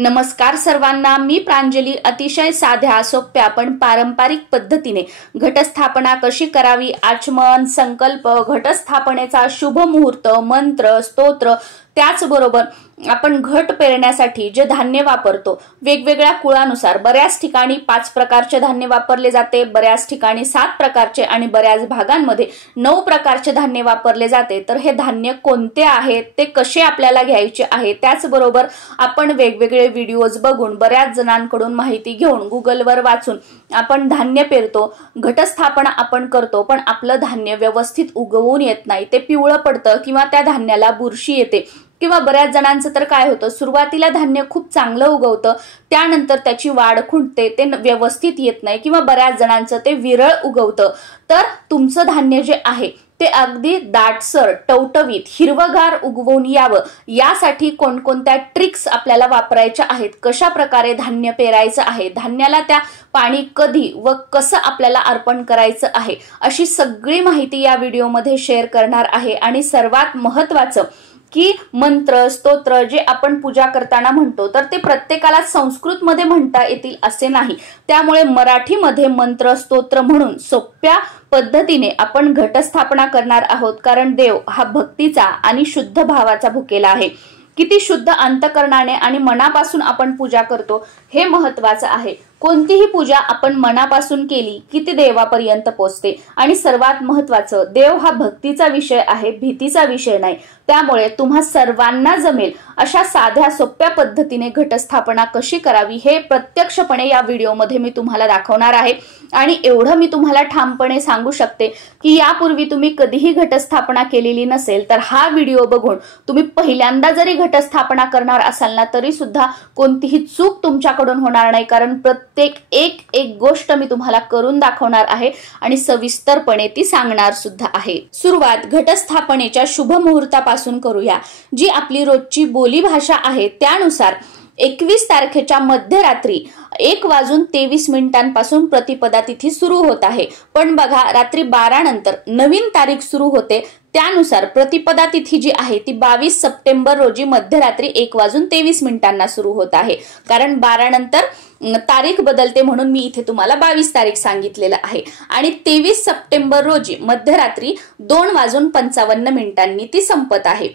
नमस्कार सर्वांना, मी प्रांजली अतिशय साध्या सोप्या पण पारंपरिक पद्धतीने घटस्थापना कशी करावी, आचमन, संकल्प, घटस्थापनेचा शुभ मुहूर्त, मंत्र, स्तोत्र, त्याचबरोबर आपण घट पेरण्यासाठी जे धान्य वापरतो वेगवेगळ्या कुळानुसार बऱ्याच ठिकाणी 5 प्रकारचे धान्य वापरले जाते, बऱ्याच ठिकाणी 7 प्रकारचे आणि बऱ्याच भागांमध्ये 9 प्रकारचे धान्य वापरले जाते। तर हे धान्य कोणते आहेत, ते कसे आपल्याला घ्यायचे आहे, त्याचबरोबर आपण वेगवेगळे व्हिडिओज बघून बऱ्याच जणांकडून माहिती घेऊन गुगलवर वाचून आपण धान्य पेरतो, घटस्थापना आपण करतो, पण आपलं धान्य व्यवस्थित उगवून येत नाही, ते पिवळं पडतं किंवा त्या धान्याला बुरशी येते किंवा बऱ्याच जणांचं तर काय होतं, सुरुवातीला धान्य खूप चांगलं उगवतं, त्यानंतर त्याची वाढ खुंटते, ते व्यवस्थित येत नाही किंवा बऱ्याच जणांचं ते विरळ उगवतं। तर तुमचं धान्य जे आहे ते अगदी दाटसर, टवटवीत, हिरवगार उगवून यावं यासाठी कोणकोणत्या ट्रिक्स आपल्याला वापरायच्या आहेत, कशा प्रकारे धान्य पेरायचं आहे, धान्याला त्या पाणी कधी व कसं आपल्याला अर्पण करायचं आहे, अशी सगळी माहिती या व्हिडिओमध्ये शेअर करणार आहे। आणि सर्वात महत्त्वाचं की मंत्र, स्तोत्र जे आपण पूजा करताना म्हणतो तर ते प्रत्येकाला संस्कृत मध्ये म्हणता येतील असे नाही, त्यामुळे मराठीमध्ये मंत्र, स्तोत्र म्हणून सोप्या पद्धतीने आपण घटस्थापना करणार आहोत। कारण देव हा भक्तीचा आणि शुद्ध भावाचा भुकेला आहे। किती शुद्ध अंतकरणाने आणि मनापासून आपण पूजा करतो हे महत्त्वाचं आहे। कोणतीही पूजा आपण मनापासून केली की ती देवापर्यंत पोहोचते। आणि सर्वात महत्त्वाचं, देव हा भक्तीचा विषय आहे, भीतीचा विषय नाही। त्यामुळे तुम्हा सर्वांना जमेल अशा साध्या सोप्या पद्धतीने घटस्थापना कशी करावी हे प्रत्यक्षपणे या व्हिडिओमध्ये मी तुम्हाला दाखवणार आहे। आणि एवढं मी तुम्हाला ठामपणे सांगू शकते की यापूर्वी तुम्ही कधीही घटस्थापना केलेली नसेल तर हा व्हिडिओ बघून तुम्ही पहिल्यांदा जरी घटस्थापना करणार असाल ना तरी सुद्धा कोणतीही चूक तुमच्याकडून होणार नाही। कारण प्रत्येक एक गोष्ट मी तुम्हाला करून दाखवणार आहे आणि सविस्तरपणे ती सांगणार सुद्धा आहे। सुरुवात घटस्थापनेच्या शुभ मुहूर्तापासून करूया। जी आपली रोजची बोली भाषा आहे त्यानुसार 21 तारखेच्या मध्यरात्री 1:23 प्रतिपदा तिथी सुरू होत आहे। पण बघा, रात्री 12 नंतर नवीन तारीख सुरू होते, त्यानुसार प्रतिपदा तिथी जी आहे ती 22 सप्टेंबर रोजी मध्यरात्री 1:23 सुरू होत आहे। कारण 12 नंतर तारीख बदलते म्हणून मी इथे तुम्हाला 22 तारीख सांगितलेलं आहे। आणि 23 सप्टेंबर रोजी मध्यरात्री 2:55 ती संपत आहे।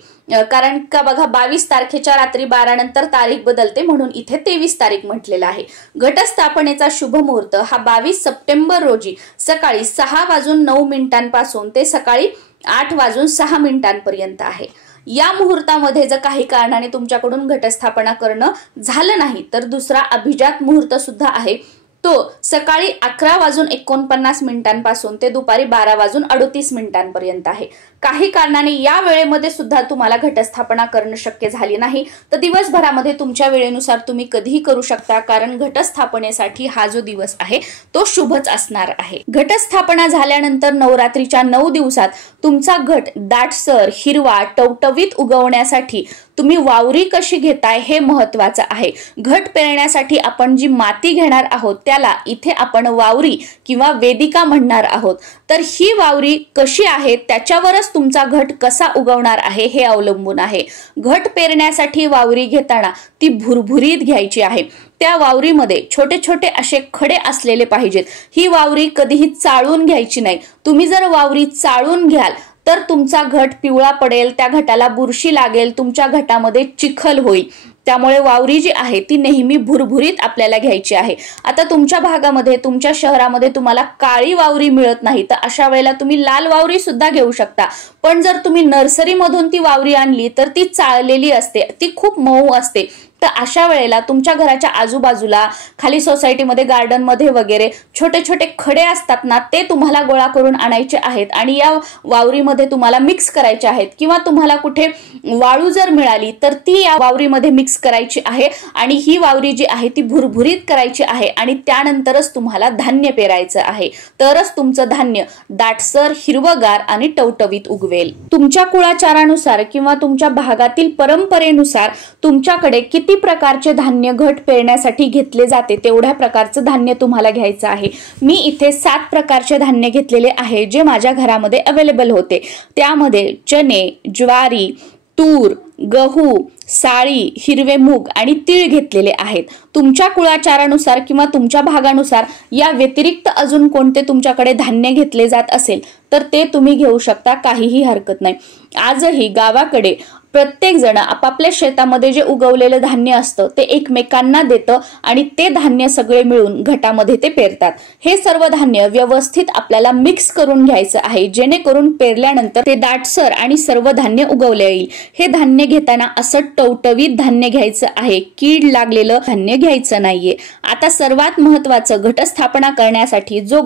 कारण का बघा, 22 तारखेच्या रात्री 12 नंतर तारीख बदलते म्हणून इथे 23 तारीख म्हटलेलं आहे। घटस्थापनेचा शुभ मुहूर्त हा 22 सप्टेंबर रोजी सकाळी 6:09 पासून ते सकाळी 8:06 पर्यंत आहे। या मुहूर्तामध्ये जर काही कारणाने तुमच्याकडून घटस्थापना करणं झालं नाही तर दुसरा अभिजात मुहूर्त सुद्धा आहे, तो सकाळी 11:49 पासून ते दुपारी 12:38 पर्यंत आहे। काही कारणाने या वेळेमध्ये सुद्धा तुम्हाला घटस्थापना करणं शक्य झाली नाही तर दिवसभरामध्ये तुमच्या वेळेनुसार तुम्ही कधीही करू शकता। कारण घटस्थापनेसाठी हा जो दिवस आहे तो शुभच असणार आहे। घटस्थापना झाल्यानंतर नवरात्रीच्या 9 दिवसात तुमचा घट दाटसर, हिरवा, टवटवीत उगवण्यासाठी तुम्ही वावरी कशी घेताय हे महत्त्वाचं आहे। घट पेरण्यासाठी आपण जी माती घेणार आहोत त्याला इथे आपण वावरी किंवा वेदिका म्हणणार आहोत। तर ही वावरी कशी आहे त्याच्यावरच तुमचा घट कसा उगवणार आहे हे अवलंबून आहे। घट पेरण्यासाठी वावरी घेताना ती भुरभुरीत घ्यायची आहे। त्या वावरीमध्ये छोटे छोटे असे खडे असलेले पाहिजेत। ही वावरी कधीही चाळून घ्यायची नाही। तुम्ही जर वावरी चाळून घ्याल तर तुमचा घट पिवळा पडेल, त्या घटाला बुरशी लागेल, तुमच्या घटामध्ये चिखल होईल। त्यामुळे वावरी जी आहे ती नेहमी भुरभुरीत आपल्याला घ्यायची आहे। आता तुमच्या भागामध्ये, तुमच्या शहरामध्ये तुम्हाला काळी वावरी मिळत नाही तर अशा वेळेला तुम्ही लाल वावरी सुद्धा घेऊ शकता। पण जर तुम्ही नर्सरीमधून ती वावरी आणली तर ती चाळलेली असते, ती खूप मऊ असते। तर अशा वेळेला तुमच्या घराच्या आजूबाजूला, खाली सोसायटीमध्ये, गार्डनमध्ये वगैरे छोटे छोटे खडे असतात ना, ते तुम्हाला गोळा करून आणायचे आहेत आणि या वावरीमध्ये तुम्हाला मिक्स करायचे आहेत। किंवा तुम्हाला कुठे वाळू जर मिळाली तर ती या वावरीमध्ये मिक्स करायची आहे आणि ही वावरी जी आहे ती भुरभुरीत करायची आहे आणि त्यानंतरच तुम्हाला धान्य पेरायचं आहे। तरच तुमचं धान्य दाटसर, हिरवगार आणि टवटवीत उगवेल। तुमच्या कुळाचारानुसार किंवा तुमच्या भागातील परंपरेनुसार तुमच्याकडे किती प्रकारचे धान्य घट पेरण्यासाठी घेतले जाते तेवढ्या प्रकारचं धान्य तुम्हाला घ्यायचं आहे। मी इथे 7 प्रकारचे धान्य घेतलेले आहे जे माझ्या घरामध्ये अवेलेबल होते। त्यामध्ये चणे, ज्वारी, तूर, गहू, साळी, हिरवे मूग आणि तीळ घेतलेले आहेत. तुमच्या कुळाचारानुसार किंवा तुमच्या भागानुसार या व्यतिरिक्त अजून कोणते तुमच्याकडे धान्य घेतले जात असेल तर ते तुम्ही घेऊ शकता, काहीही हरकत नाही. आजही गावाकडे प्रत्येक जण आपापल्या शेतामध्ये जे उगवलेलं धान्य असतं ते एकमेकांना देतं आणि ते धान्य सगळे मिळून घटामध्ये ते पेरतात. हे सर्व धान्य व्यवस्थित आपल्याला मिक्स करून घ्यायचं आहे, जेणेकरून पेरल्यानंतर ते दाटसर आणि सर्व धान्य उगवले येईल. हे धान्य घेताना असं टवटवीत धान्य घ्यायचं आहे, कीड लागलेलं धान्य घ्यायचं नाहीये. आता सर्वात महत्वाचं, घटस्थापना करण्यासाठी जो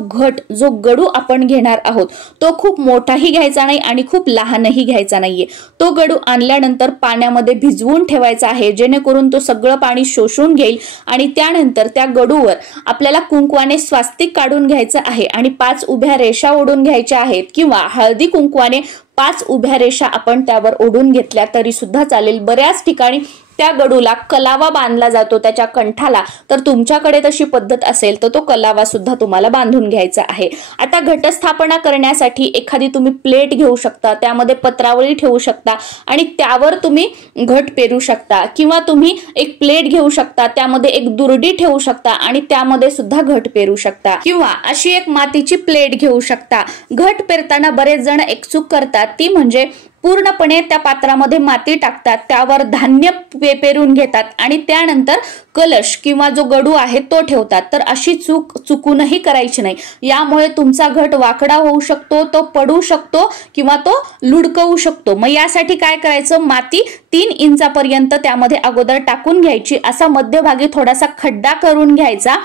गडू आपण घेणार आहोत तो खूप मोठाही घ्यायचा नाही आणि खूप लहानही घ्यायचा नाहीये. तो गडू आणल्यानंतर पाण्यामध्ये भिजवून ठेवायचा आहे, जेणेकरून तो सगळं पाणी शोषून घेईल आणि त्यानंतर त्या गडूवर आपल्याला कुंकवाने स्वास्तिक काढून घ्यायचं आहे आणि 5 उभ्या रेषा ओढून घ्यायच्या आहेत, किंवा हळदी कुंकवाने 5 उभ्या रेषा आपण त्यावर ओढून घेतल्या तरी सुद्धा चालेल. बऱ्याच ठिकाणी त्या गडूला कलावा बांधला जातो त्याच्या कंठाला, तर तुमच्याकडे तशी पद्धत असेल तर तो कलावा सुद्धा तुम्हाला बांधून घ्यायचा आहे. आता घटस्थापना करण्यासाठी एखादी तुम्ही प्लेट घेऊ शकता, त्यामध्ये पत्रावळी ठेवू शकता आणि त्यावर तुम्ही घट पेरू शकता, किंवा तुम्ही एक प्लेट घेऊ शकता, त्यामध्ये एक दुर्डी ठेवू शकता आणि त्यामध्ये सुद्धा घट पेरू शकता, किंवा अशी एक मातीची प्लेट घेऊ शकता. घट पेरताना बरेच जण एक चूक करतात, ती म्हणजे पूर्णपणे त्या पात्रामध्ये माती टाकतात, त्यावर धान्य पेरून घेतात आणि त्यानंतर कलश किंवा जो गडू आहे तो ठेवतात. तर अशी चुकूनही करायची नाही. यामुळे तुमचा घट वाकडा होऊ शकतो, तो पडू शकतो किंवा तो लुडकवू शकतो. मग यासाठी काय करायचं, माती 3 इंचापर्यंत त्यामध्ये अगोदर टाकून घ्यायची, असा मध्यभागी थोडासा खड्डा करून घ्यायचा,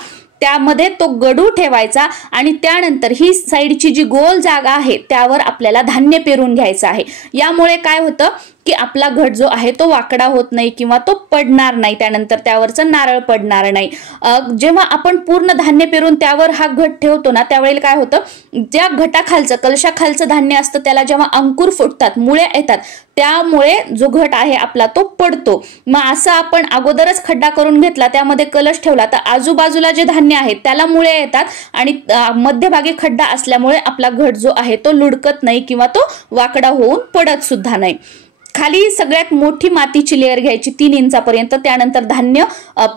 त्यामध्ये तो गडू ठेवायचा आणि त्यानंतर ही साईडची जी गोल जागा आहे त्यावर आपल्याला धान्य पेरून घ्यायचं आहे. यामुळे काय होतं की आपला घट जो आहे तो वाकडा होत नाही किंवा तो पडणार नाही, त्यानंतर त्यावरचं नारळ पडणार नाही. जेव्हा आपण पूर्ण धान्य पेरून त्यावर हा घट ठेवतो ना, त्यावेळेला काय होतं, ज्या घटाखालचं कलशाखालचं धान्य असतं त्याला जेव्हा अंकुर फुटतात, मुळ्या येतात, त्यामुळे जो घट आहे आपला तो पडतो. मग असं आपण अगोदरच खड्डा करून घेतला, त्यामध्ये कलश ठेवला, तर आजूबाजूला जे धान्य आहेत त्याला मुळे येतात आणि मध्यभागी खड्डा असल्यामुळे आपला घट जो आहे तो लुडकत नाही किंवा तो वाकडा होऊन पडत सुद्धा नाही. खाली सगळ्यात मोठी मातीची लेअर घ्यायची 3 इंचापर्यंत, त्यानंतर धान्य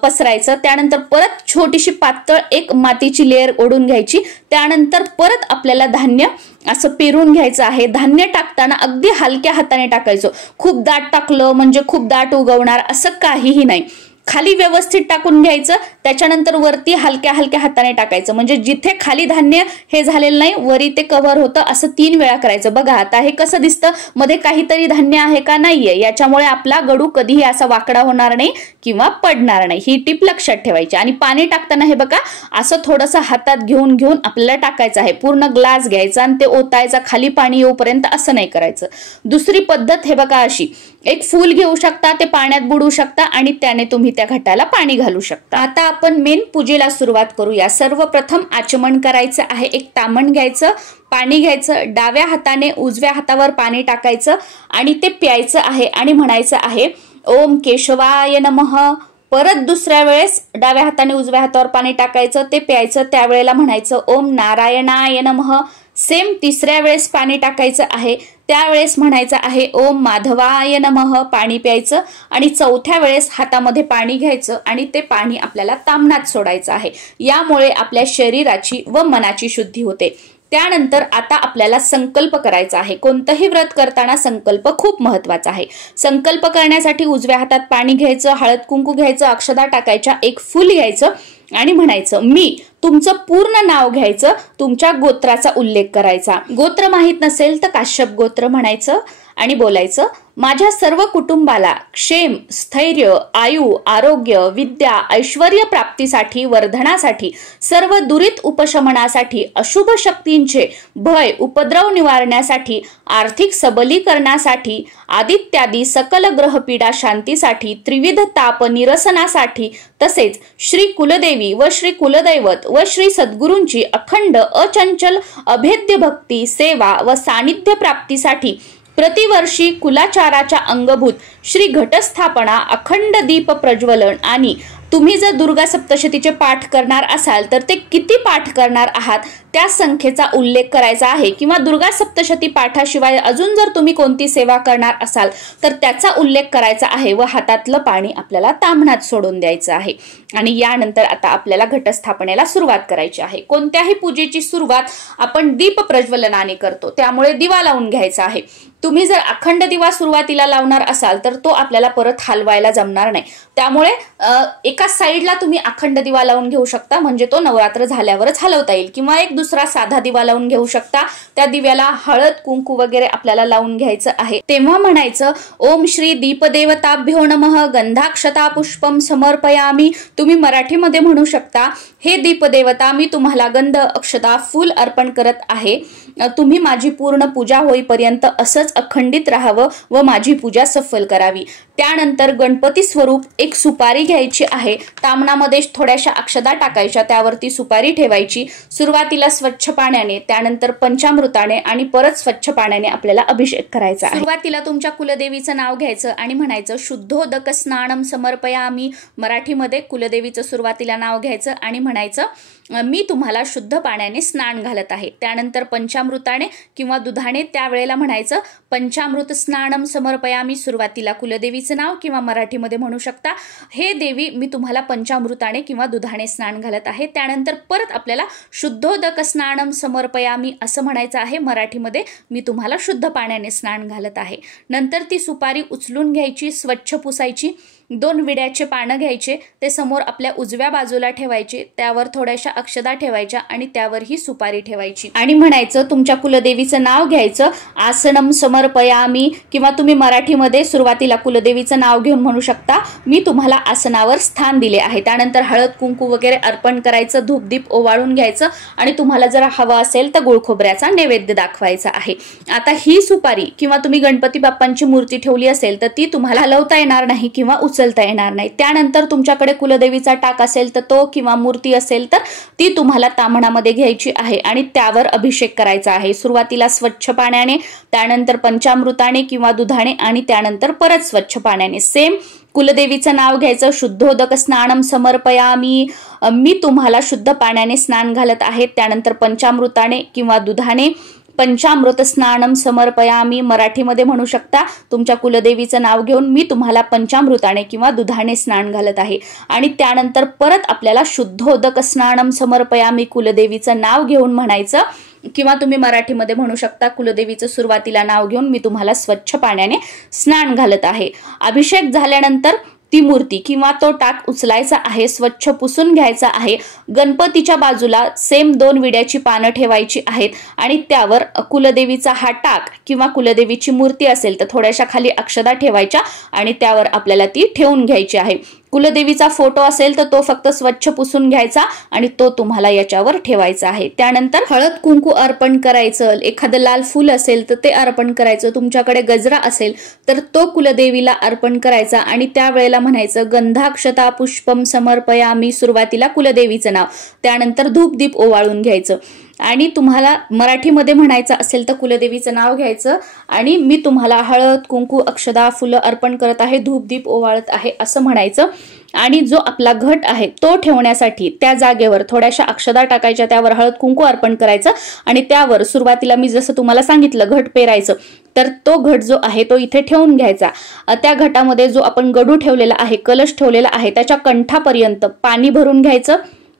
पसरायचं, त्यानंतर परत छोटीशी पातळ एक मातीची लेअर ओढून घ्यायची, त्यानंतर परत आपल्याला धान्य असं पेरून घ्यायचं आहे. धान्य टाकताना अगदी हलक्या हाताने टाकायचं, खूप दाट टाकलं म्हणजे खूप दाट उगवणार असं काहीही नाही. खाली व्यवस्थित टाकून घ्यायचं, त्याच्यानंतर वरती हलक्या हलक्या हाताने टाकायचं, म्हणजे जिथे खाली धान्य हे झालेलं नाही वरी ते कव्हर होतं, असं 3 वेळा करायचं. बघा आता हे कसं दिसतं, मध्ये काहीतरी धान्य आहे का नाहीये, याच्यामुळे आपला गडू कधीही असा वाकडा होणार नाही किंवा पडणार नाही. ही टिप लक्षात ठेवायची. आणि पाणी टाकताना हे बघा असं थोडंसं हातात घेऊन आपल्याला टाकायचं आहे. पूर्ण ग्लास घ्यायचा आणि ते ओतायचा खाली पाणी येऊपर्यंत, असं नाही करायचं. दुसरी पद्धत हे बघा अशी, एक फूल घेऊ शकता, ते पाण्यात बुडवू शकता आणि त्याने तुम्ही त्या घटाला पाणी घालू शकता. आता आपण मेन पूजेला सुरुवात करूया. सर्वप्रथम आचमन करायचं आहे. एक तामण घ्यायचं, पाणी घ्यायचं, डाव्या हाताने उजव्या हातावर पाणी टाकायचं आणि ते प्यायचं आहे आणि म्हणायचं आहे ओम केशवाय नमः. परत दुसऱ्या वेळेस डाव्या हाताने उजव्या हातावर पाणी टाकायचं, ते प्यायचं, त्यावेळेला म्हणायचं ओम नारायणाय नमः. सेम तिसऱ्या वेळेस पाणी टाकायचं आहे, त्यावेळेस म्हणायचं आहे ओम माधवाय नमः, पाणी प्यायचं आणि चौथ्या वेळेस हातामध्ये पाणी घ्यायचं आणि ते पाणी आपल्याला तामणात सोडायचं आहे. यामुळे आपल्या शरीराची व मनाची शुद्धी होते. त्यानंतर आता आपल्याला संकल्प करायचा आहे. कोणतंही व्रत करताना संकल्प खूप महत्वाचा आहे. संकल्प करण्यासाठी उजव्या हातात पाणी घ्यायचं, हळद कुंकू घ्यायचं, अक्षता टाकायच्या, एक फूल घ्यायचं आणि म्हणायचं मी. तुमचं पूर्ण नाव घ्यायचं, तुमच्या गोत्राचा उल्लेख करायचा. गोत्र माहित नसेल तर काश्यप गोत्र म्हणायचं आणि बोलायचं माझ्या सर्व कुटुंबाला क्षेम, स्थैर्य, आयु, आरोग्य, विद्या, ऐश्वर्य प्राप्तीसाठी, वर्धनासाठी, सर्व दुरित उपशमनासाठी, अशुभ शक्तींचे भय, उपद्रव निवारण्यासाठी, आर्थिक सबलीकरणासाठी, आदित्यादी सकल ग्रहपीडा शांतीसाठी, त्रिविध ताप निरसनासाठी, तसेच श्री कुलदेवी व श्री कुलदैवत व श्री सद्गुरूंची अखंड अचंचल अभेद्य भक्ती, सेवा व सानिध्य प्राप्तीसाठी प्रतिवर्षी कुलाचाराच्या अंगभूत श्री घटस्थापना, अखंड दीप प्रज्वलन आणि तुम्ही जर दुर्गा सप्तशतीचे पाठ करणार असाल तर ते किती पाठ करणार आहात त्या संख्येचा उल्लेख करायचा आहे, किंवा दुर्गा सप्तशती पाठाशिवाय अजून जर तुम्ही कोणती सेवा करणार असाल तर त्याचा उल्लेख करायचा आहे व हातातलं पाणी आपल्याला ताम्हणात सोडून द्यायचं आहे। आणि यानंतर आता आपल्याला घटस्थापनेला सुरुवात करायची आहे। कोणत्याही पूजेची सुरुवात आपण दीप प्रज्वलनाने करतो, त्यामुळे दिवा लावून घ्यायचा आहे। तुम्ही जर अखंड दिवा सुरुवातीला लावणार असाल तर तो आपल्याला परत हलवायला जमणार नाही, त्यामुळे एका साईडला तुम्ही अखंड दिवा लावून घेऊ शकता, म्हणजे तो नवरात्र झाल्यावरच हलवता येईल, किंवा एक दुसरा साधा दिवा लावून घेऊ शकता। त्या दिव्याला हळद कुंकू वगैरे आपल्याला लावून घ्यायचं आहे। तेव्हा म्हणायचं ओम श्री दीपदेवताभ्यो नमः गंधाक्षता पुष्पम समर्पयामी। तुम्ही मराठीमध्ये म्हणू शकता हे दीपदेवता, मी तुम्हाला गंध अक्षता फूल अर्पण करत आहे। तुम्ही माझी पूर्ण पूजा होईपर्यंत असंच अखंडित राहावं व माझी पूजा सफल करावी। त्यानंतर गणपती स्वरूप एक सुपारी घ्यायची आहे, ताम्हणामध्ये थोड्याशा अक्षता टाकायच्या, त्यावरती सुपारी ठेवायची। सुरुवातीला स्वच्छ पाण्याने, त्यानंतर पंचामृताने आणि परत स्वच्छ पाण्याने आपल्याला अभिषेक करायचा आहे। सुरुवातीला तुमच्या कुलदेवीचं नाव घ्यायचं आणि म्हणायचं शुद्धोदक स्नानम समर्पयामी। मराठीमध्ये कुलदेवीचं सुरुवातीला नाव घ्यायचं आणि म्हणायचं मी तुम्हाला शुद्ध पाण्याने स्नान घालत आहे। त्यानंतर पंचामृताने किंवा दुधाने, त्यावेळेला म्हणायचं पंचामृत स्नानम समर्पयामी। सुरुवातीला कुलदेवीचं नाव किंवा मराठीमध्ये म्हणू शकता हे देवी मी तुम्हाला पंचामृताने किंवा दुधाने स्नान घालत आहे। त्यानंतर परत आपल्याला शुद्धोदक स्नानम समर्पयामी असं म्हणायचं आहे, मराठीमध्ये मी तुम्हाला शुद्ध पाण्याने स्नान घालत आहे। नंतर ती सुपारी उचलून घ्यायची, स्वच्छ पुसायची, 2 विड्याचे पानं घ्यायचे, ते समोर आपल्या उजव्या बाजूला ठेवायचे, त्यावर थोड्याशा अक्षता ठेवायच्या आणि त्यावर ही सुपारी ठेवायची आणि म्हणायचं तुमच्या कुलदेवीचं नाव घ्यायचं आसनम समर्पयामी, किंवा तुम्ही मराठीमध्ये सुरुवातीला कुलदेवीचं नाव घेऊन म्हणू शकता मी तुम्हाला आसनावर स्थान दिले आहे। त्यानंतर हळद कुंकू वगैरे अर्पण करायचं, धूपदीप ओवाळून घ्यायचं आणि तुम्हाला जर हवं असेल तर गुळखोबऱ्याचा नैवेद्य दाखवायचा आहे। आता ही सुपारी किंवा तुम्ही गणपती बाप्पांची मूर्ती ठेवली असेल तर ती तुम्हाला हलवता येणार नाही किंवा उचलता येणार नाही। त्यानंतर तुमच्याकडे कुलदेवीचा टाक असेल तर तो, किंवा मूर्ती असेल तर ती तुम्हाला ताम्हणामध्ये घ्यायची आहे आणि त्यावर अभिषेक करायचा आहे। सुरुवातीला स्वच्छ पाण्याने, त्यानंतर पंचामृताने किंवा दुधाने आणि त्यानंतर परत स्वच्छ पाण्याने। सेम कुलदेवीचं नाव घ्यायचं शुद्धोदक स्नानम समर्पयामी, मी तुम्हाला शुद्ध पाण्याने स्नान घालत आहे। त्यानंतर पंचामृताने किंवा दुधाने पंचामृत स्नानम समर्पयामी, मराठीमध्ये म्हणू शकता तुमच्या कुलदेवीचं नाव घेऊन मी तुम्हाला पंचामृताने किंवा दुधाने स्नान घालत आहे। आणि त्यानंतर परत आपल्याला शुद्धोदक स्नानम समर्पयामी कुलदेवीचं नाव घेऊन म्हणायचं, किंवा तुम्ही मराठीमध्ये म्हणू शकता कुलदेवीचं सुरुवातीला नाव घेऊन मी तुम्हाला स्वच्छ पाण्याने स्नान घालत आहे। अभिषेक झाल्यानंतर ती मूर्ती किंवा तो टाक उचलायचा आहे, स्वच्छ पुसून घ्यायचा आहे। गणपतीच्या बाजूला सेम 2 विड्याची पानं ठेवायची आहेत आणि त्यावर कुलदेवीचा हा टाक किंवा कुलदेवीची मूर्ती असेल तर थोड्याशा खाली अक्षता ठेवायच्या आणि त्यावर आपल्याला ती ठेवून घ्यायची आहे। कुलदेवीचा फोटो असेल तर तो फक्त स्वच्छ पुसून घ्यायचा आणि तो तुम्हाला याच्यावर ठेवायचा आहे। त्यानंतर हळद कुंकू अर्पण करायचं, एखादं लाल फूल असेल तर ते अर्पण करायचं, तुमच्याकडे गजरा असेल तर तो कुलदेवीला अर्पण करायचा आणि त्यावेळेला म्हणायचं गंधाक्षता पुष्पम समर्पयामी। सुरुवातीला कुलदेवीचं नाव, त्यानंतर धूपदीप ओवाळून घ्यायचं आणि तुम्हाला मराठीमध्ये म्हणायचं असेल तर कुलदेवीचं नाव घ्यायचं आणि मी तुम्हाला हळद कुंकू अक्षता फुलं अर्पण करत आहे, धूपदीप ओवाळत आहे असं म्हणायचं। आणि जो आपला घट आहे तो ठेवण्यासाठी त्या जागेवर थोड्याशा अक्षता टाकायच्या, त्यावर हळद कुंकू अर्पण करायचं आणि त्यावर सुरुवातीला मी जसं तुम्हाला सांगितलं घट पेरायचं, तर तो घट जो आहे तो इथे ठेवून घ्यायचा। त्या घटामध्ये जो आपण गडू ठेवलेला आहे, कलश ठेवलेला आहे, त्याच्या कंठापर्यंत पाणी भरून घ्यायचं।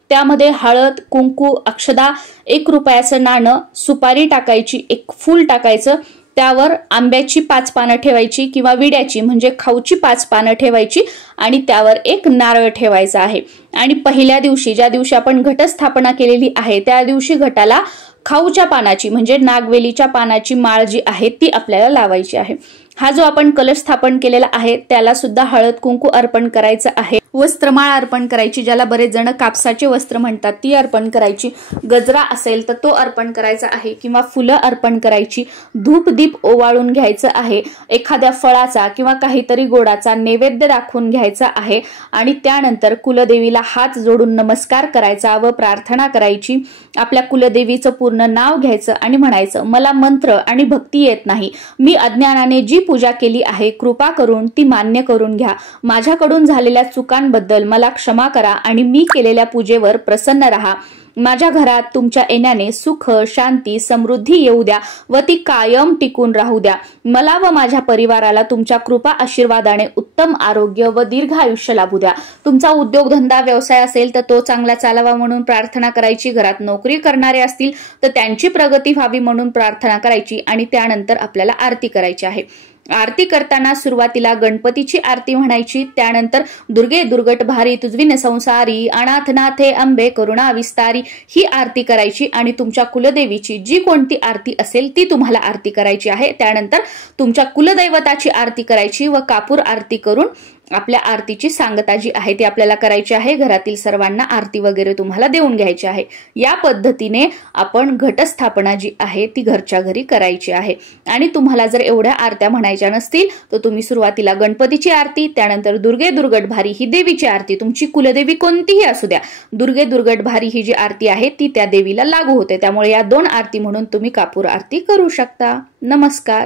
त्यामध्ये हळद कुंकू अक्षदा, 1 रुपयाचं नाणं, सुपारी टाकायची, 1 फूल टाकायचं, त्यावर आंब्याची 5 पानं ठेवायची किंवा विड्याची म्हणजे खाऊची 5 पानं ठेवायची आणि त्यावर 1 नारळ ठेवायचा आहे। आणि पहिल्या दिवशी ज्या दिवशी आपण घटस्थापना केलेली आहे त्या दिवशी घटाला खाऊच्या पानाची म्हणजे नागवेलीच्या पानाची माळ जी आहे ती आपल्याला लावायची आहे। हा जो आपण कलश स्थापन केलेला आहे त्याला सुद्धा हळद कुंकू अर्पण करायचं आहे। वस्त्रमाळ अर्पण करायची, ज्याला बरेच जण कापसाचे वस्त्र म्हणतात, ती अर्पण करायची। गजरा असेल तर तो अर्पण करायचा आहे किंवा फुलं अर्पण करायची। धूपदीप ओवाळून घ्यायचं आहे, एखाद्या फळाचा किंवा काहीतरी गोडाचा नैवेद्य दाखवून घ्यायचा आहे आणि त्यानंतर कुलदेवीला हात जोडून नमस्कार करायचा व प्रार्थना करायची। आपल्या कुलदेवीचं पूर्ण नाव घ्यायचं आणि म्हणायचं मला मंत्र आणि भक्ती येत नाही, मी अज्ञानाने जी पूजा केली आहे, कृपा करून ती मान्य करून घ्या. माझ्याकडून झालेल्या चुकांबद्दल मला क्षमा करा आणि मी केलेल्या पूजेवर प्रसन्न राहा. माझ्या घरात तुमच्या येण्याने सुख, शांती, समृद्धी येऊ द्या व ती कायम टिकून राहू द्या. मला व माझ्या परिवाराला तुमच्या कृपा आशीर्वादाने उत्तम आरोग्य व दीर्घ आयुष्य लाभू द्या. तुमचा उद्योगधंदा व्यवसाय असेल तर तो चांगला चालावा म्हणून प्रार्थना करायची. घरात नोकरी करणारे असतील तर त्यांची प्रगती व्हावी म्हणून प्रार्थना करायची आणि त्यानंतर आपल्याला आरती करायची आहे. आरती करताना सुरुवातीला गणपतीची आरती म्हणायची, त्यानंतर दुर्गे दुर्गट भारी तुझविन संसारी, अनाथनाथे अंबे करुणा विस्तारी ही आरती करायची आणि तुमच्या कुलदेवीची जी कोणती आरती असेल ती तुम्हाला आरती करायची आहे. त्यानंतर तुमच्या कुलदैवताची आरती करायची व कापूर आरती करून आपल्या आरतीची सांगता जी आहे ती आपल्याला करायची आहे. घरातील सर्वांना आरती वगैरे तुम्हाला देऊन घ्यायची आहे. या पद्धतीने आपण घटस्थापना जी आहे ती घरच्या घरी करायची आहे. आणि तुम्हाला जर एवढ्या आरत्या म्हणायच्या नसतील तर तुम्ही सुरुवातीला गणपतीची आरती, त्यानंतर दुर्गे दुर्गट भारी ही देवीची आरती, तुमची कुलदेवी कोणतीही असू द्या, दुर्गे दुर्गट भारी ही जी आरती आहे ती त्या देवीला लागू होते. त्यामुळे या 2 आरती म्हणून तुम्ही कापूर आरती करू शकता. नमस्कार.